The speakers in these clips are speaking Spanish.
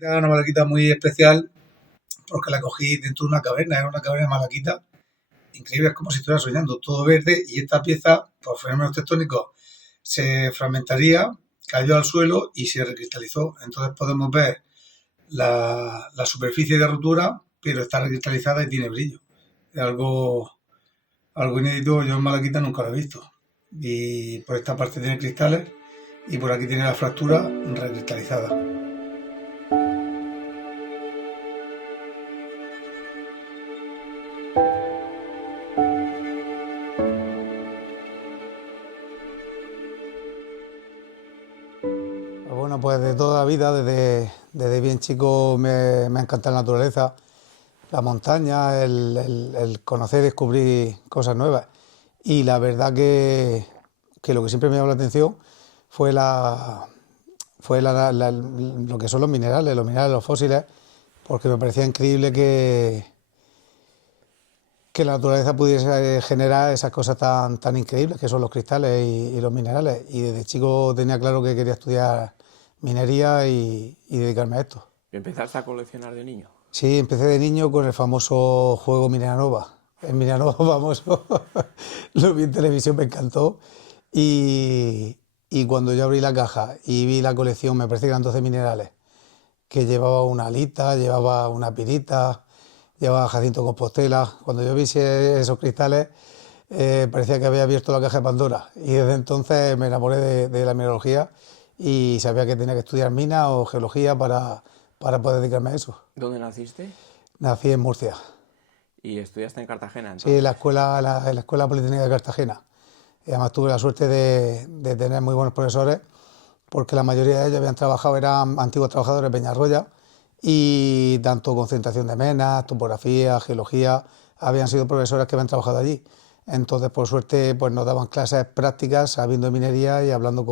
Era una malaquita muy especial porque la cogí dentro de una caverna, era una caverna de malaquita, increíble, es como si estuviera soñando, todo verde y esta pieza, por fenómenos tectónicos, se fragmentaría, cayó al suelo y se recristalizó. Entonces podemos ver la superficie de rotura, pero está recristalizada y tiene brillo. Es algo inédito, yo en malaquita nunca lo he visto. Y por esta parte tiene cristales y por aquí tiene la fractura recristalizada. Bueno, pues de toda la vida, desde bien chico me ha encantado la naturaleza, la montaña, el conocer y descubrir cosas nuevas. Y la verdad que lo que siempre me llamó la atención fue lo que son los minerales, los fósiles, porque me parecía increíble que la naturaleza pudiese generar esas cosas tan increíbles que son los cristales y los minerales. Y desde chico tenía claro que quería estudiar minería y dedicarme a esto. ¿Empezaste a coleccionar de niño? Sí, empecé de niño con el famoso juego Mineranova. El Mineranova famoso, lo vi en televisión, me encantó. Y cuando yo abrí la caja y vi la colección, me parece que eran 12 minerales, que llevaba una alita, llevaba una pirita, llevaba jacinto compostela. Cuando yo vi esos cristales, parecía que había abierto la caja de Pandora. Y desde entonces me enamoré de la mineralogía y sabía que tenía que estudiar minas o geología para poder dedicarme a eso. ¿Dónde naciste? Nací en Murcia. ¿Y estudiaste en Cartagena Sí, en entonces? la Escuela Politécnica de Cartagena. Y además tuve la suerte de tener muy buenos profesores, porque la mayoría de ellos habían trabajado, eran antiguos trabajadores de Peñarroya, y tanto concentración de menas, topografía, geología, habían sido profesores que habían trabajado allí. Entonces, por suerte, pues nos daban clases prácticas, sabiendo de minería y hablando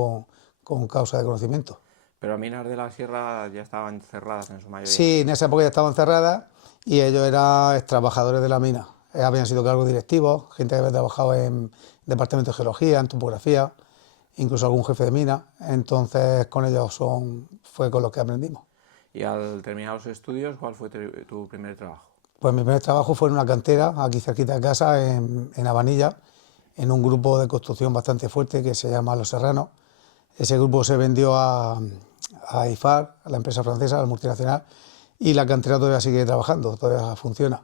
con causa de conocimiento. Pero minas de la sierra ya estaban cerradas en su mayoría. Sí, en esa época ya estaban cerradas y ellos eran trabajadores de la mina. Habían sido cargos directivos, gente que había trabajado en departamento de geología, en topografía, incluso algún jefe de mina. Entonces, con ellos fue con los que aprendimos. Y al terminar los estudios, ¿cuál fue tu primer trabajo? Pues mi primer trabajo fue en una cantera, aquí cerquita de casa, en Habanilla, en un grupo de construcción bastante fuerte que se llama Los Serranos. Ese grupo se vendió a IFAR, a la empresa francesa, a la multinacional, y la cantera todavía sigue trabajando, todavía funciona.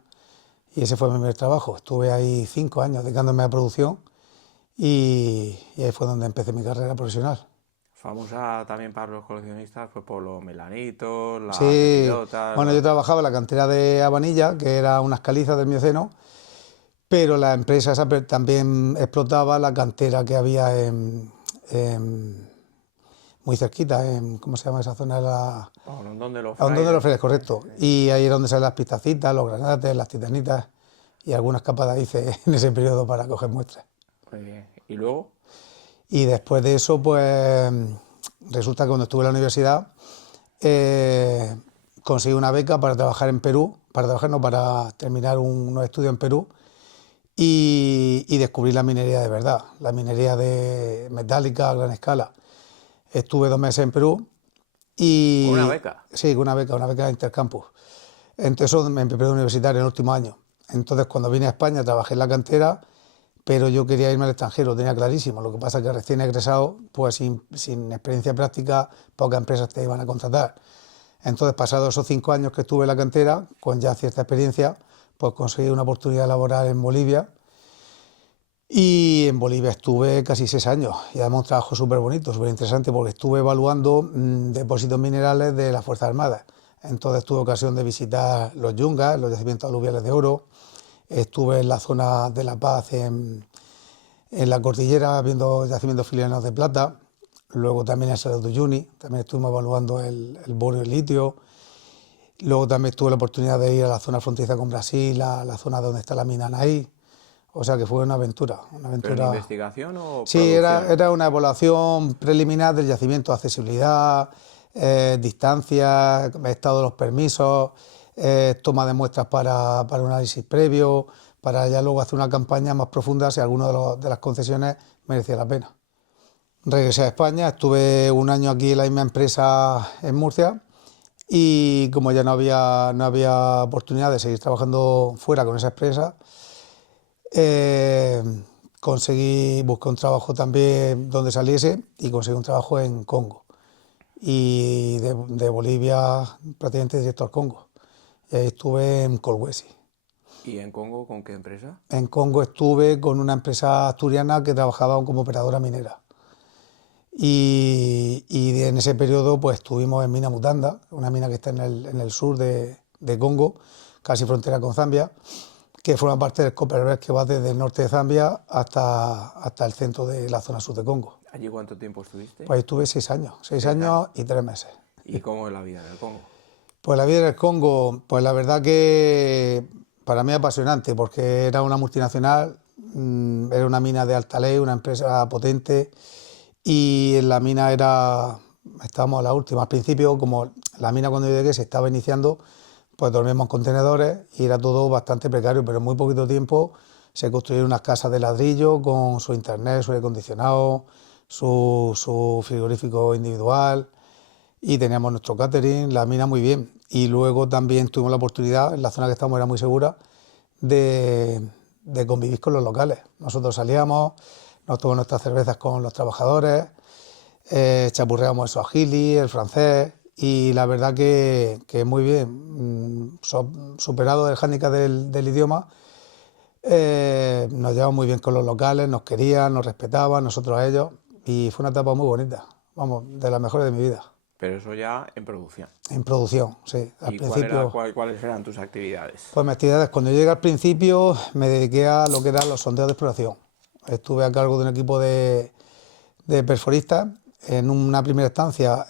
Y ese fue mi primer trabajo. Estuve ahí 5 años dedicándome a producción y ahí fue donde empecé mi carrera profesional. Famosa también para los coleccionistas fue por los melanitos, las Sí, epidotas. bueno, yo trabajaba en la cantera de Habanilla, que era unas calizas del Mioceno, pero la empresa esa también explotaba la cantera que había muy cerquita, ¿cómo se llama esa zona? Rondón de los Ahondón de los Frailes. Frailes, correcto. Y ahí es donde salen las pistacitas, los granates, las titanitas y algunas capas de hice en ese periodo para coger muestras. Muy bien. ¿Y luego? Y después de eso, pues resulta que cuando estuve en la universidad eh, conseguí una beca para trabajar en Perú, para trabajar, no, para terminar unos estudios en Perú y descubrí la minería de verdad, la minería de metálica a gran escala. Estuve 2 meses en Perú ¿Con una y beca? sí, con una beca de intercampus. Entonces, eso en mi periodo universitario, en el último año. Entonces, cuando vine a España, trabajé en la cantera, pero yo quería irme al extranjero, lo tenía clarísimo. Lo que pasa es que recién egresado, pues sin experiencia práctica, pocas empresas te iban a contratar. Entonces, pasados esos 5 años que estuve en la cantera, con ya cierta experiencia, pues conseguí una oportunidad laboral en Bolivia. Y en Bolivia estuve casi 6 años y además un trabajo súper bonito, súper interesante, porque estuve evaluando depósitos minerales de las Fuerzas Armadas. Entonces tuve ocasión de visitar los yungas, los yacimientos aluviales de oro. Estuve en la zona de La Paz, en la cordillera, viendo yacimientos filigranos de plata. Luego también en Cerro de Uyuni, también estuvimos evaluando el borio y el litio. Luego también tuve la oportunidad de ir a la zona fronteriza con Brasil, a la zona donde está la mina Naí. O sea que fue una aventura, una ¿Pero en aventura. investigación o Sí, producción? era una evaluación preliminar del yacimiento, accesibilidad, distancia, estado de los permisos, toma de muestras para un análisis previo, para ya luego hacer una campaña más profunda si alguna de las concesiones merecía la pena. Regresé a España, estuve un año aquí en la misma empresa en Murcia y como ya no había oportunidad de seguir trabajando fuera con esa empresa, busqué un trabajo también donde saliese y conseguí un trabajo en Congo. Y de Bolivia prácticamente directo al Congo. Y ahí estuve en Kolwezi. ¿Y en Congo con qué empresa? En Congo estuve con una empresa asturiana que trabajaba como operadora minera. Y en ese periodo pues estuvimos en Mina Mutanda, una mina que está en el sur de Congo, casi frontera con Zambia, que forma parte del Copperbelt que va desde el norte de Zambia hasta el centro de la zona sur de Congo. ¿Allí cuánto tiempo estuviste? Pues estuve 6 años, seis 6 años. años y 3 meses. ¿Y cómo es la vida en el Congo? Pues la vida en el Congo, pues la verdad que para mí es apasionante porque era una multinacional, era una mina de alta ley, una empresa potente y en la mina estábamos a la última. Al principio, como la mina cuando yo llegué se estaba iniciando, pues dormíamos en contenedores y era todo bastante precario, pero en muy poquito tiempo se construyeron unas casas de ladrillo con su internet, su aire acondicionado, su frigorífico individual y teníamos nuestro catering, la mina muy bien. Y luego también tuvimos la oportunidad, en la zona que estábamos era muy segura, de convivir con los locales. Nosotros salíamos, nos tomamos nuestras cervezas con los trabajadores, chapurreamos el swahili, el francés, y la verdad que muy bien. Superado el hándicap del idioma, nos llevamos muy bien con los locales, nos querían, nos respetaban, nosotros a ellos, y fue una etapa muy bonita, vamos, de las mejores de mi vida. Pero eso ya en producción. En producción, sí. Al ¿Y principio, cuáles eran tus actividades? pues mis actividades, cuando llegué al principio me dediqué a lo que eran los sondeos de exploración. Estuve a cargo de un equipo de perforistas. En una primera instancia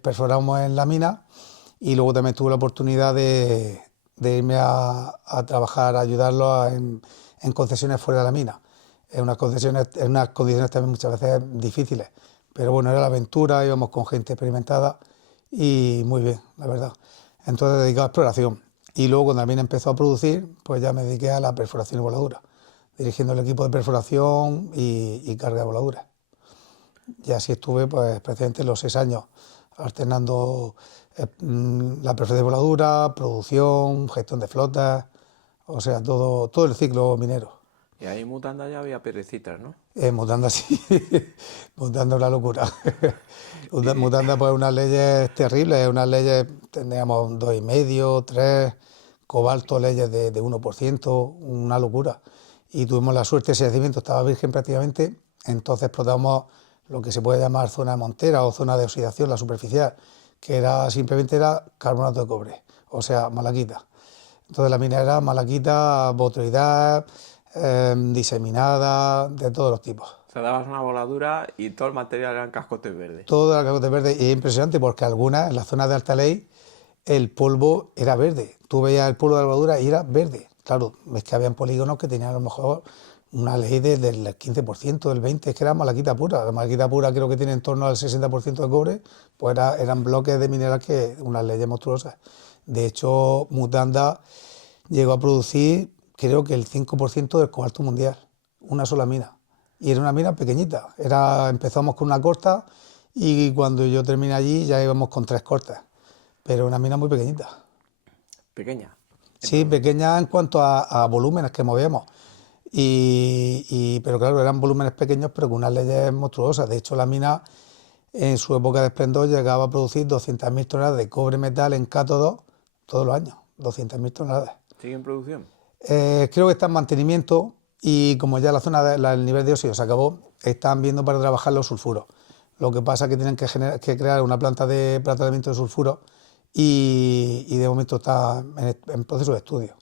perforamos en la mina y luego también tuve la oportunidad de irme a trabajar, a ayudarlos en concesiones fuera de la mina. En unas condiciones también muchas veces difíciles. Pero bueno, era la aventura, íbamos con gente experimentada y muy bien, la verdad. Entonces dedicado a exploración. Y luego cuando la mina empezó a producir, pues ya me dediqué a la perforación y voladura, dirigiendo el equipo de perforación y carga de voladuras. Y así estuve pues prácticamente los 6 años, alternando la perforación de voladura, producción, gestión de flotas, o sea, todo el ciclo minero. Y ahí en Mutanda ya había piedrecitas, ¿no? Mutanda sí, Mutanda es una locura. Mutanda pues unas leyes terribles, unas leyes, teníamos 2,5, 3, cobalto leyes de 1%, una locura. Y tuvimos la suerte, ese yacimiento estaba virgen prácticamente, entonces explotamos lo que se puede llamar zona de montera o zona de oxidación, la superficial, que simplemente era carbonato de cobre, o sea, malaquita. Entonces la mina era malaquita, botroidad, diseminada, de todos los tipos. O sea, dabas una voladura y todo el material eran cascotes verdes. Todo era cacote verde y es impresionante porque algunas, en las zonas de alta ley, el polvo era verde. Tú veías el polvo de la voladura y era verde. Claro, es que habían polígonos que tenían a lo mejor una ley del 15%, del 20%, es que era malaquita pura. La malaquita pura creo que tiene en torno al 60% de cobre, pues eran bloques de mineral que unas leyes monstruosas. De hecho, Mutanda llegó a producir, creo que el 5% del cobalto mundial, una sola mina. Y era una mina pequeñita. Empezamos con una corta y cuando yo terminé allí ya íbamos con 3 cortas. Pero una mina muy pequeñita. Pequeña. Sí, pequeña en cuanto a volúmenes que movíamos. Pero claro, eran volúmenes pequeños, pero con unas leyes monstruosas. De hecho, la mina en su época de esplendor llegaba a producir 200.000 toneladas de cobre metal en cátodos todos los años. 200.000 toneladas. ¿Sigue en producción? Creo que está en mantenimiento y como ya la zona el nivel de óxido se acabó, están viendo para trabajar los sulfuros. Lo que pasa es que tienen que crear una planta de tratamiento de sulfuros y de momento está en proceso de estudio.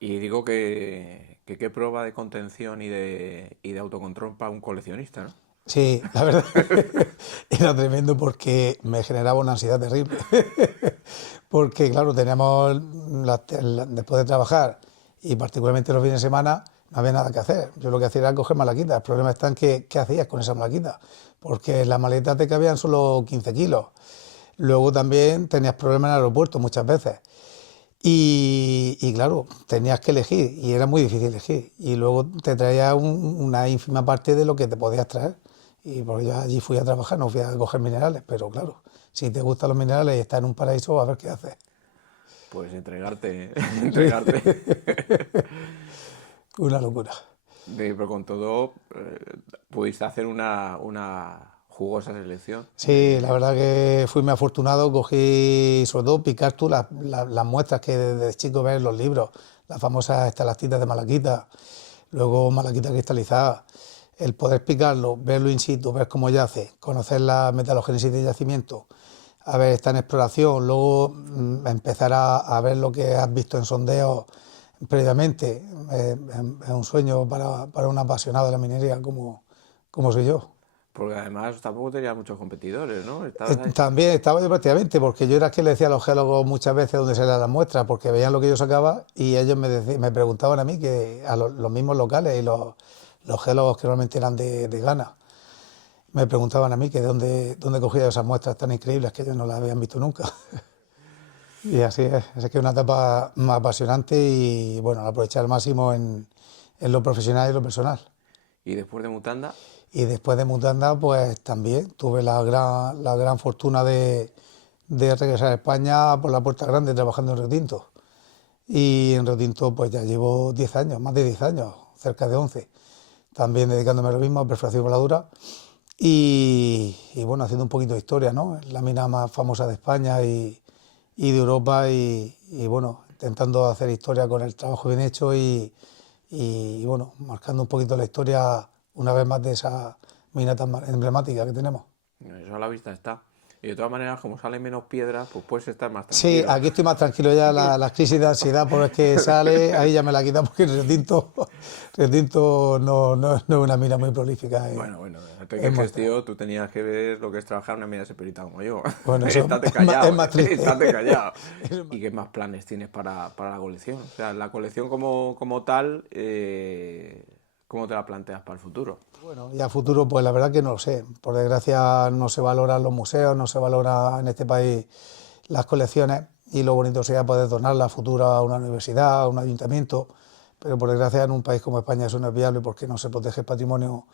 Y digo que qué prueba de contención y de autocontrol para un coleccionista, ¿no? Sí, la verdad era tremendo porque me generaba una ansiedad terrible. Porque claro, teníamos después de trabajar y particularmente los fines de semana no había nada que hacer. Yo lo que hacía era coger malaquitas. El problema está en que qué hacías con esa malaquita, porque en las maletas te cabían solo 15 kilos. Luego también tenías problemas en el aeropuerto muchas veces. Y claro, tenías que elegir y era muy difícil elegir. Y luego te traía una ínfima parte de lo que te podías traer. Y porque yo allí fui a trabajar, no fui a coger minerales, pero claro, Si te gustan los minerales y estás en un paraíso, a ver qué haces. Pues entregarte, entregarte. Una locura. Pero con todo, pudiste hacer una jugosa selección. Sí, la verdad que fui muy afortunado, cogí sobre todo picar tú las muestras que desde chico ves en los libros, las famosas estalactitas de malaquita, luego malaquita cristalizada, el poder picarlo, verlo in situ, ver cómo yace, conocer la metalogénesis del yacimiento, a ver, está en exploración, luego empezar a ver lo que has visto en sondeos previamente, es un sueño para un apasionado de la minería como soy yo. Porque además tampoco tenías muchos competidores, ¿no? Estabas ahí. También estaba yo prácticamente, porque yo era el que le decía a los geólogos muchas veces dónde salían las muestras, porque veían lo que yo sacaba y ellos me preguntaban a mí, que a los mismos locales y los geólogos que normalmente eran de Ghana, me preguntaban a mí que dónde cogía yo esas muestras tan increíbles que ellos no las habían visto nunca. Y así es que es una etapa más apasionante y bueno, aprovechar al máximo en lo profesional y lo personal. Y después de Mutanda, Y después de Mutanda, pues también tuve la gran fortuna de regresar a España por la puerta grande trabajando en Río Tinto. Y en Río Tinto pues ya llevo 10 años, más de 10 años, cerca de 11. También dedicándome a lo mismo, a perforación y voladura. Y bueno, haciendo un poquito de historia, ¿no? Es la mina más famosa de España y de Europa y bueno, intentando hacer historia con el trabajo bien hecho y bueno, marcando un poquito la historia una vez más de esa mina tan emblemática que tenemos. eso a la vista está. Y de todas maneras, como salen menos piedras, pues puedes estar más Sí, tranquilo. aquí estoy más tranquilo ya, las crisis de ansiedad por el que sale, ahí ya me la quita porque Río Tinto no es una mina muy prolífica. Bueno, tú es que más, tío, tú tenías que ver lo que es trabajar en una mina seperita como yo. bueno, eso Estate es callado, más triste. estate callado. ¿Y qué más planes tienes para la colección? O sea, la colección como tal, ¿cómo te la planteas para el futuro? Bueno, y a futuro, pues la verdad que no lo sé. Por desgracia no se valoran los museos, no se valora en este país las colecciones y lo bonito sería poder donarla a futuro a una universidad, a un ayuntamiento, pero por desgracia en un país como España eso no es viable porque no se protege el patrimonio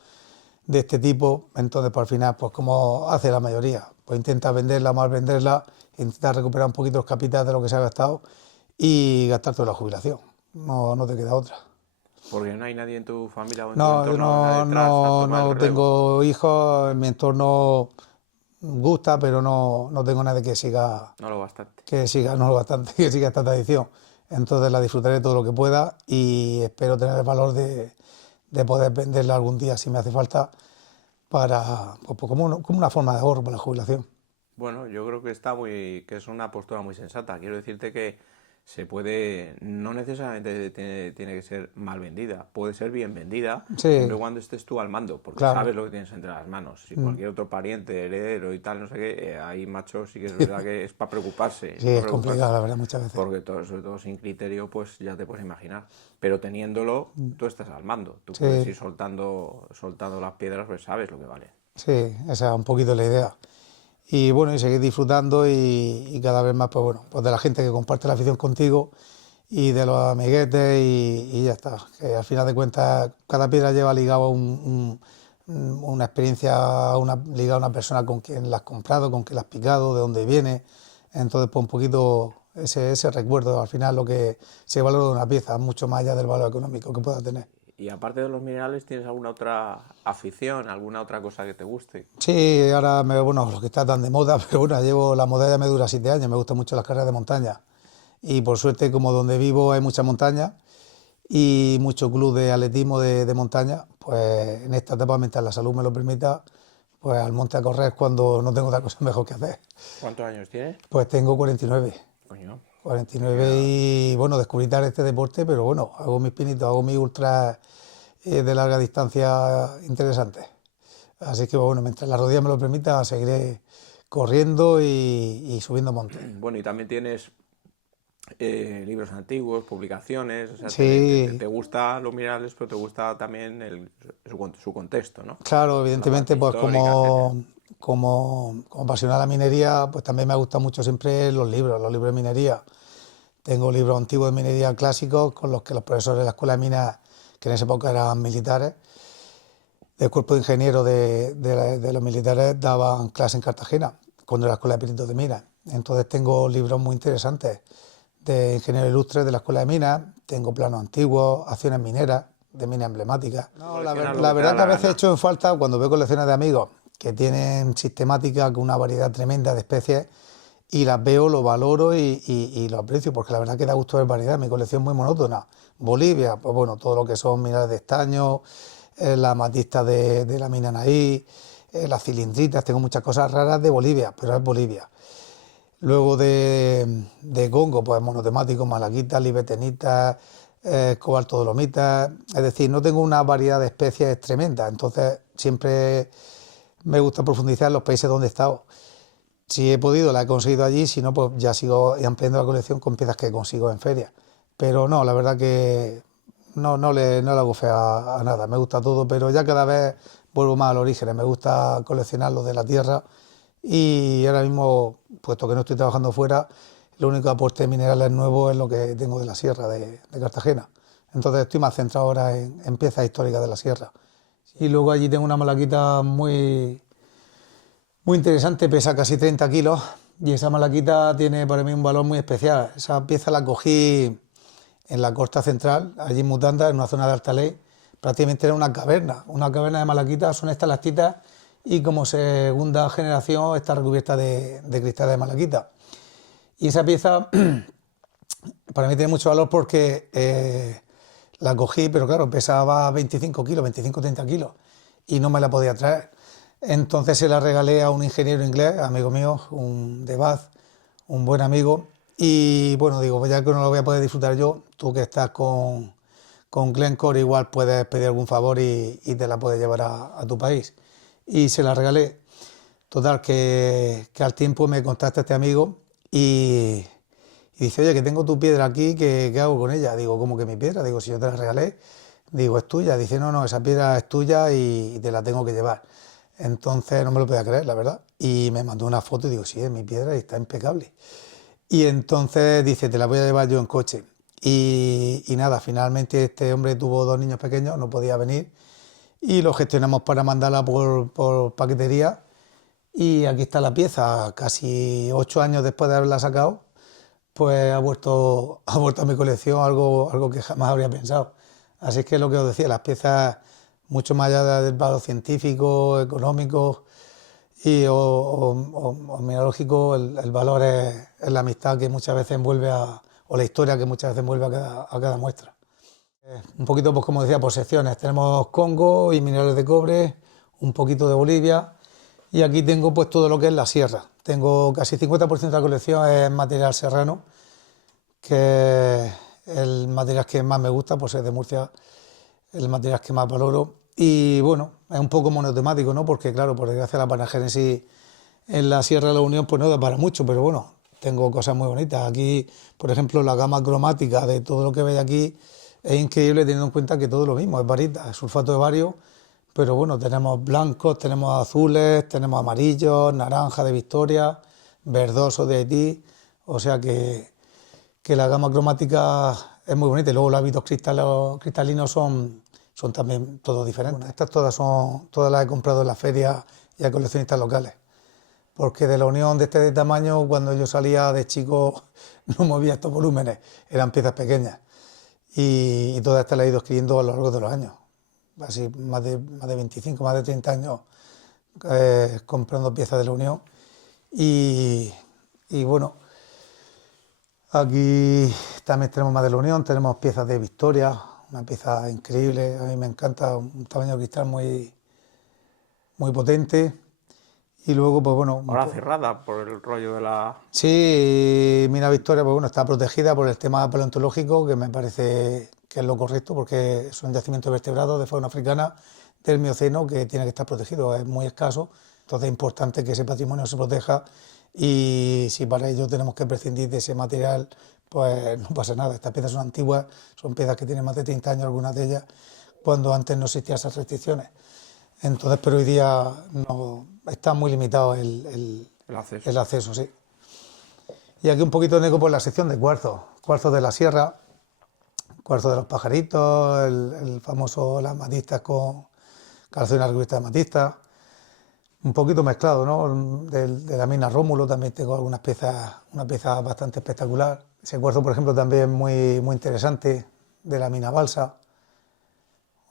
de este tipo, entonces por al final, pues como hace la mayoría, pues intenta venderla, mal venderla, intenta recuperar un poquito los capitales de lo que se ha gastado y gastar toda la jubilación, no te queda otra. Porque no hay nadie en tu familia o en tu No, yo entorno que venga detrás a tomar el no relevo. tengo hijos, en mi entorno gusta, pero no tengo nadie No lo bastante. que siga, no lo bastante, que siga esta tradición. Entonces la disfrutaré todo lo que pueda y espero tener el valor de poder venderla algún día si me hace falta para, pues, como una forma de ahorro para la jubilación. Bueno, yo creo que es una postura muy sensata. Quiero decirte que se puede, no necesariamente tiene que ser mal vendida, puede ser bien vendida Sí, siempre y cuando estés tú al mando, porque claro, sabes lo que tienes entre las manos. Si cualquier otro pariente, heredero y tal, no sé qué, ahí macho sí que es verdad que es para preocuparse, sí, es complicado la verdad muchas veces. porque todo, sobre todo sin criterio, pues ya te puedes imaginar. Pero teniéndolo, tú estás al mando, tú puedes Sí, ir soltando las piedras, pues sabes lo que vale. sí, esa es un poquito la idea. Y bueno, y seguir disfrutando y cada vez más, pues bueno, pues de la gente que comparte la afición contigo y de los amiguetes y ya está. Que al final de cuentas, cada piedra lleva ligado una experiencia, ligado a una persona con quien la has comprado, con quien la has picado, de dónde viene. Entonces, pues un poquito ese recuerdo, al final lo que se valora de una pieza, mucho más allá del valor económico que pueda tener. Y aparte de los minerales, ¿tienes alguna otra afición, alguna otra cosa que te guste? Sí, ahora bueno, lo que está tan de moda, pero bueno, la moda ya me dura 7 años, me gustan mucho las carreras de montaña. Y por suerte, como donde vivo hay mucha montaña y mucho club de atletismo de montaña, pues en esta etapa, mientras la salud me lo permita, pues al monte a correr cuando no tengo otra cosa mejor que hacer. ¿Cuántos años tienes? Pues tengo 49. Coño, te 49 queda... y bueno, descubrí tal este deporte, pero bueno, hago mis pinitos, hago mis ultras de larga distancia interesantes. Así que bueno, mientras la rodilla me lo permita, seguiré corriendo y subiendo montes. Bueno, y también tienes libros antiguos, publicaciones, o sea, Sí, te gusta los minerales, pero te gusta también su contexto, ¿no? claro, La parte evidentemente, pues histórica, etcétera. como apasionado a la minería, pues también me gustan mucho siempre los libros de minería. Tengo libros antiguos de minería clásicos con los que los profesores de la escuela de minas, que en esa época eran militares, del cuerpo de ingenieros de los militares, daban clase en Cartagena. cuando era la Escuela de Peritos de Minas. Entonces tengo libros muy interesantes de ingeniero ilustre de la Escuela de Minas, tengo planos antiguos, acciones mineras, de minas emblemáticas. No, la verdad que a veces he hecho en falta cuando veo colecciones de amigos que tienen sistemática con una variedad tremenda de especies y las veo, lo valoro y lo aprecio, porque la verdad que da gusto ver variedad. Mi colección es muy monótona. Bolivia, pues bueno, todo lo que son minerales de estaño, la amatista de la mina Naí, las cilindritas, tengo muchas cosas raras de Bolivia, pero es Bolivia. Luego de Congo, pues monotemáticos, malaquitas, libetenitas, cobalto dolomitas, es decir, no tengo una variedad de especies tremenda, entonces siempre me gusta profundizar en los países donde he estado. Si he podido, la he conseguido allí, si no, pues ya sigo ampliando la colección con piezas que consigo en ferias. Pero no, la verdad que no le hago fe a nada, me gusta todo, pero ya cada vez vuelvo más al origen, me gusta coleccionar lo de la tierra y ahora mismo, puesto que no estoy trabajando fuera, el único aporte de minerales nuevo es lo que tengo de la sierra de Cartagena. Entonces estoy más centrado ahora en piezas históricas de la sierra. Y luego allí tengo una malaquita muy interesante, pesa casi 30 kilos y esa malaquita tiene para mí un valor muy especial. Esa pieza la cogí en la costa central, allí en Mutanda, en una zona de alta ley, prácticamente era una caverna de malaquitas, son estalactitas y como segunda generación está recubierta de cristales de malaquita. Y esa pieza para mí tiene mucho valor porque la cogí, pero claro, pesaba 25 kilos, 25-30 kilos y no me la podía traer. Entonces se la regalé a un ingeniero inglés, amigo mío, de Bath, un buen amigo. Y bueno, digo, pues ya que no lo voy a poder disfrutar yo, tú que estás con Glencore igual puedes pedir algún favor y te la puedes llevar a tu país. Y se la regalé. Total, que al tiempo me contacta este amigo y dice, oye, que tengo tu piedra aquí, ¿qué hago con ella? Digo, ¿cómo que mi piedra? Digo, si yo te la regalé, digo, es tuya. Dice, no, esa piedra es tuya y te la tengo que llevar. Entonces no me lo podía creer, la verdad. Y me mandó una foto y digo, sí, es mi piedra y está impecable. Y entonces dice, te la voy a llevar yo en coche. Y nada, finalmente este hombre tuvo 2 niños pequeños, no podía venir. Y lo gestionamos para mandarla por paquetería. Y aquí está la pieza, casi 8 años después de haberla sacado, pues ha vuelto a mi colección, algo que jamás habría pensado. Así es que lo que os decía, las piezas, mucho más allá del valor científico, económico o mineralógico, el valor es la amistad que muchas veces envuelve o la historia que muchas veces envuelve a cada muestra. Un poquito, pues como decía, por secciones. Tenemos Congo y minerales de cobre, un poquito de Bolivia y aquí tengo pues todo lo que es la sierra. Tengo casi 50% de la colección es material serrano, que es el material que más me gusta, pues es de Murcia, el material que más valoro. Y bueno, es un poco monotemático, ¿no? Porque claro, por desgracia la panagénesis en la Sierra de la Unión pues no da para mucho, pero bueno, tengo cosas muy bonitas. Aquí, por ejemplo, la gama cromática de todo lo que veis aquí es increíble teniendo en cuenta que todo lo mismo, es varita, es sulfato de bario, pero bueno, tenemos blancos, tenemos azules, tenemos amarillos, naranja de Victoria, verdoso de Haití, o sea que la gama cromática es muy bonita y luego los hábitos cristalinos son también todos diferentes. Bueno, estas todas las he comprado en las ferias y a coleccionistas locales, porque de la Unión de este tamaño, cuando yo salía de chico no movía estos volúmenes, eran piezas pequeñas y todas estas las he ido escribiendo a lo largo de los años, así más de 25, más de 30 años comprando piezas de la Unión y bueno, aquí también tenemos más de la Unión, tenemos piezas de Victoria, una pieza increíble, a mí me encanta, un tamaño de cristal muy potente. Y luego, pues bueno... Ahora cerrada por el rollo de la... Sí, Mina Victoria, pues bueno, está protegida por el tema paleontológico, que me parece que es lo correcto, porque son yacimientos vertebrados de fauna africana del Mioceno que tiene que estar protegido, es muy escaso, entonces es importante que ese patrimonio se proteja y si para ello tenemos que prescindir de ese material, pues no pasa nada. Estas piezas son antiguas, son piezas que tienen más de 30 años, algunas de ellas, cuando antes no existían esas restricciones. Entonces, pero hoy día no, está muy limitado el acceso, sí. Y aquí un poquito de eco por la sección de cuarzos de la sierra, cuarzo de los pajaritos, el famoso las matistas con calcedona recubierta de matistas. un poquito mezclado, ¿no? De la mina Rómulo también tengo algunas piezas, una pieza bastante espectacular. Ese cuarzo, por ejemplo, también muy interesante, de la mina Balsa,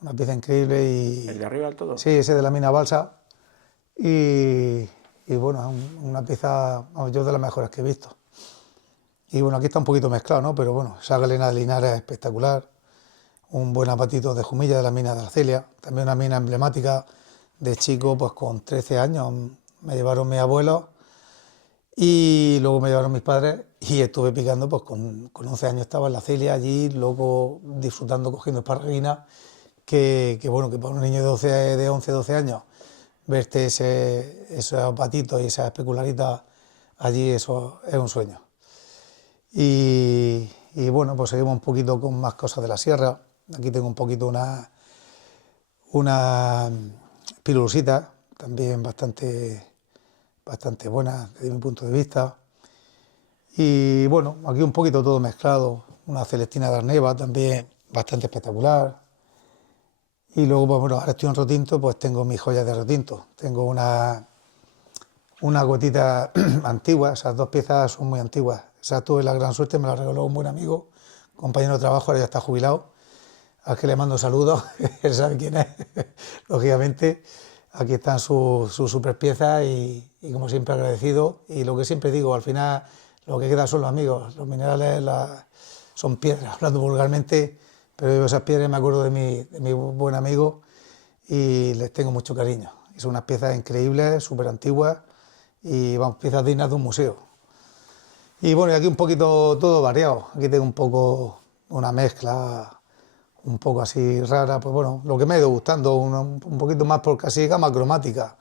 una pieza increíble. ¿El de arriba del todo? Sí, ese de la mina Balsa. Y bueno, una pieza, vamos, yo de las mejores que he visto. Y bueno, aquí está un poquito mezclado, ¿no? Pero bueno, esa galena de Linares es espectacular. Un buen apatito de Jumilla de la mina de Arcelia, también una mina emblemática. De chico, pues con 13 años me llevaron mis abuelos y luego me llevaron mis padres y estuve picando, pues con 11 años estaba en la Celia allí, luego disfrutando, cogiendo esparraguinas, que bueno, que para un niño de 11, 12 años, verte esos apatitos y esas especularitas allí, eso es un sueño. Y bueno, pues seguimos un poquito con más cosas de la sierra. Aquí tengo un poquito una pirulusita, también bastante buena desde mi punto de vista. Y bueno, aquí un poquito todo mezclado. Una Celestina de Arneva también bastante espectacular. Y luego, pues bueno, ahora estoy en Rotinto, pues tengo mis joyas de Rotinto. Tengo una gotita antigua, esas dos piezas son muy antiguas. Esa tuve la gran suerte, me la regaló un buen amigo, compañero de trabajo, ahora ya está jubilado, al que le mando saludos, él sabe quién es, lógicamente. Aquí están sus super piezas y como siempre agradecido. Y lo que siempre digo, al final lo que queda son los amigos, los minerales son piedras, hablando vulgarmente, pero yo esas piedras me acuerdo de mi buen amigo y les tengo mucho cariño. Y son unas piezas increíbles, súper antiguas y vamos, piezas dignas de un museo. Y bueno, y aquí un poquito todo variado, aquí tengo un poco una mezcla un poco así rara, pues bueno, lo que me ha ido gustando, un poquito más por casi gama cromática,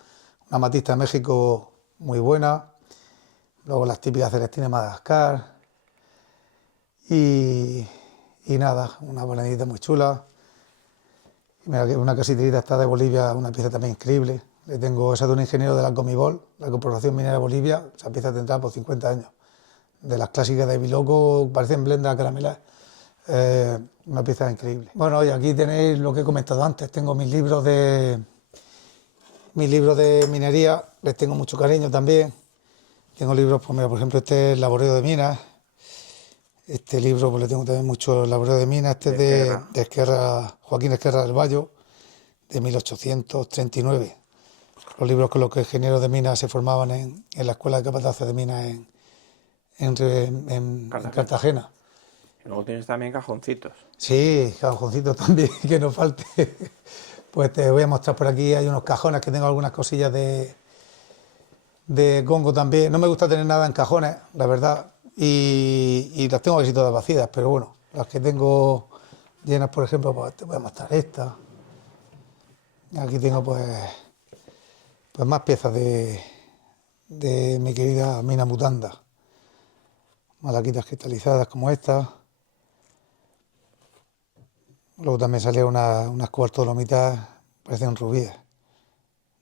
una amatista de México muy buena, luego las típicas Celestinas de Madagascar y nada, una bonadita muy chula. Y mira, una casiterita está de Bolivia, una pieza también increíble, le tengo esa de un ingeniero de la Comibol, la Corporación Minera de Bolivia, esa pieza tendrá por 50 años, de las clásicas de Biloco, parecen blendas caramelas. Una pieza increíble. Bueno, y aquí tenéis lo que he comentado antes, tengo mis libros de minería, les tengo mucho cariño también. Tengo libros, pues mira, por ejemplo, este es el Laboreo de Minas. Este libro pues le tengo también mucho, el Laboreo de Minas, este es de Esquerra, Joaquín Esquerra del Vallo, de 1839. Los libros con los que ingenieros de minas se formaban en la Escuela de Capataces de Minas en Cartagena. Y luego tienes también cajoncitos. Sí, cajoncitos también, que no falte. Pues te voy a mostrar por aquí, hay unos cajones que tengo algunas cosillas de Congo también. No me gusta tener nada en cajones, la verdad, y las tengo casi todas vacías, pero bueno, las que tengo llenas, por ejemplo, pues te voy a mostrar esta. Aquí tengo pues más piezas de mi querida mina Mutanda. Malaquitas cristalizadas como esta. Luego también salían unas cuartolomitas, parecen rubíes.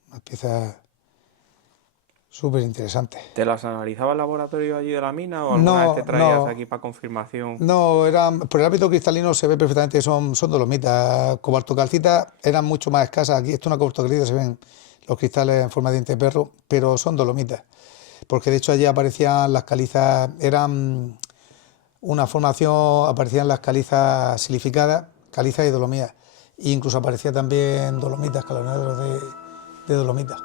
Unas piezas súper interesantes. ¿Te las analizaba el laboratorio allí de la mina o alguna vez te traías aquí para confirmación? No, por el ámbito cristalino se ve perfectamente, son dolomitas. Cobalto calcita eran mucho más escasas. Aquí esto es una cobalto calcita, se ven los cristales en forma de diente de perro, pero son dolomitas. Porque de hecho allí aparecían las calizas, eran una formación, aparecían las calizas silificadas, calizas y dolomías. E incluso aparecía también dolomitas, escalonaderos de dolomitas.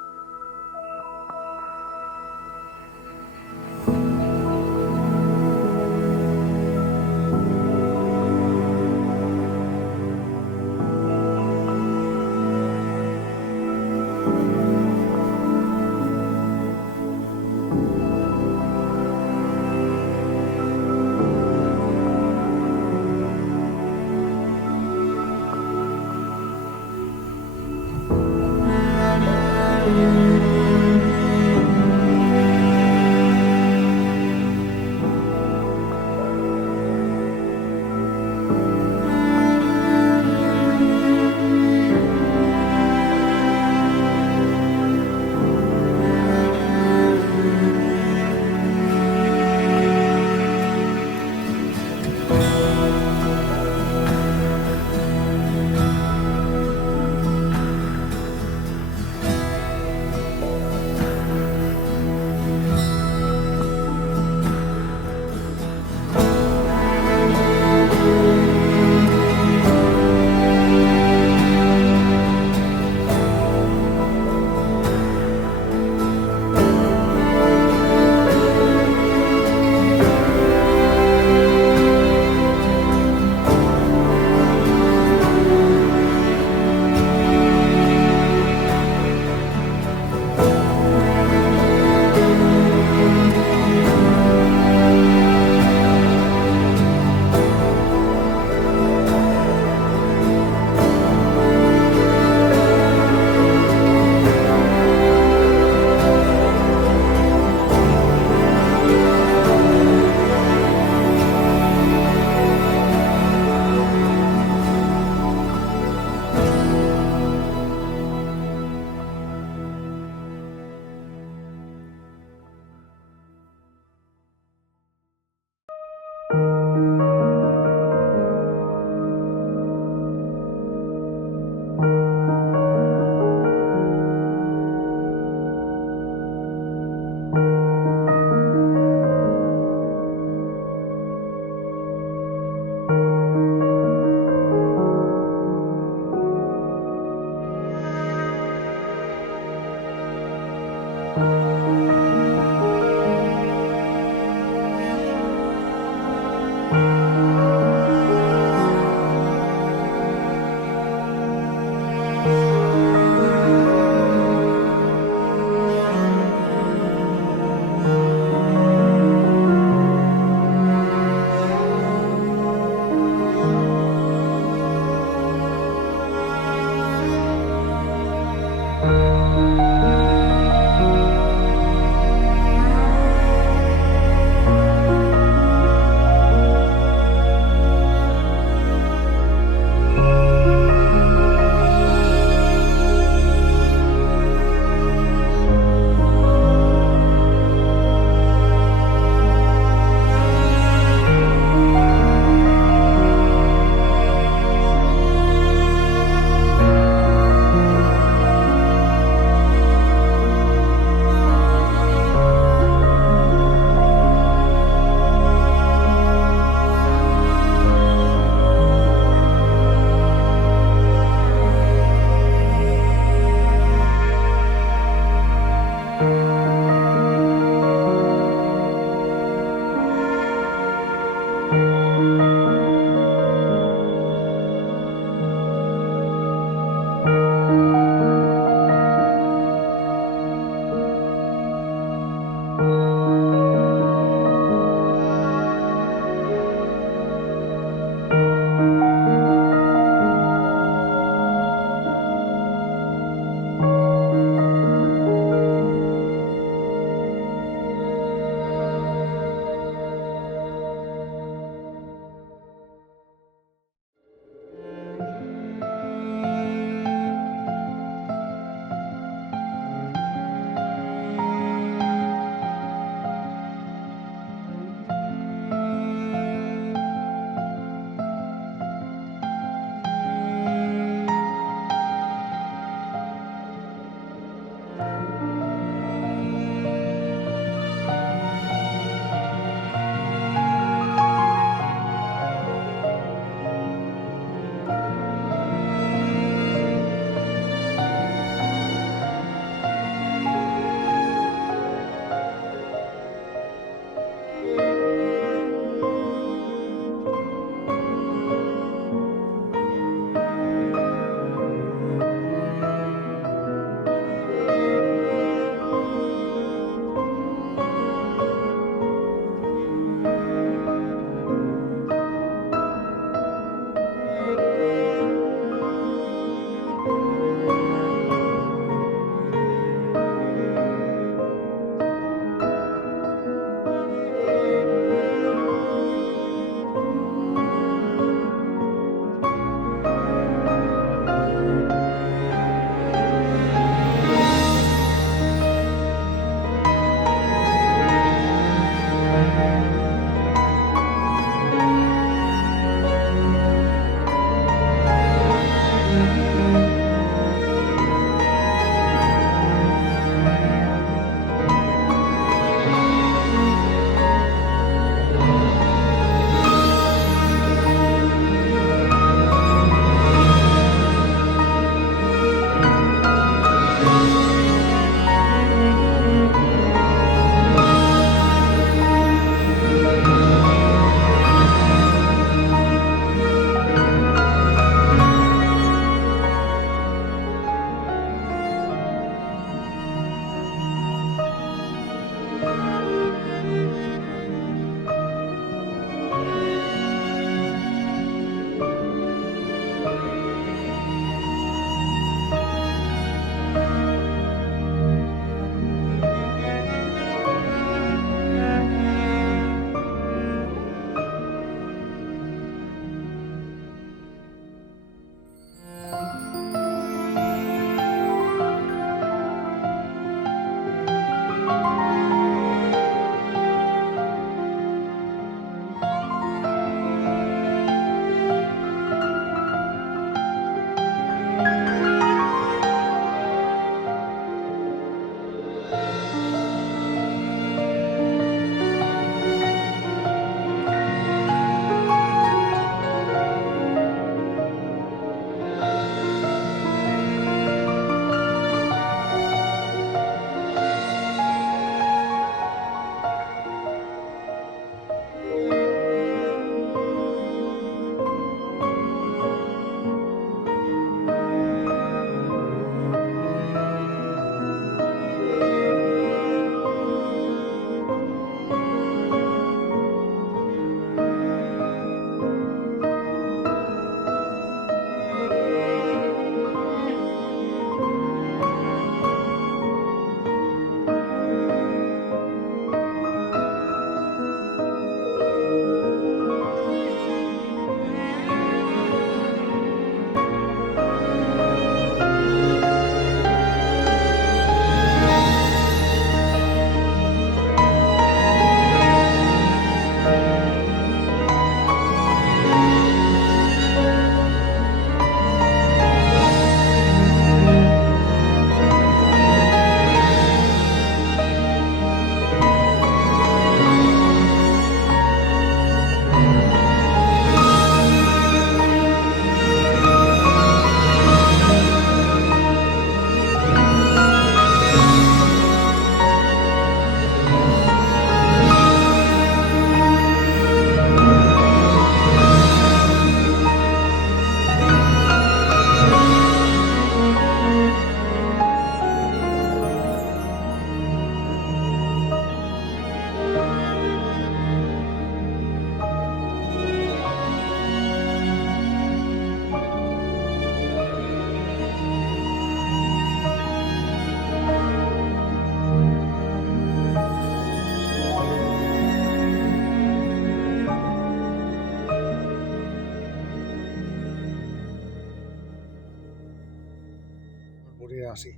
ocurría así.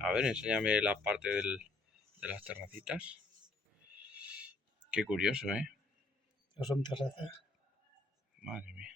A ver, enséñame la parte de las terracitas. Qué curioso, ¿eh? No son terrazas. Madre mía.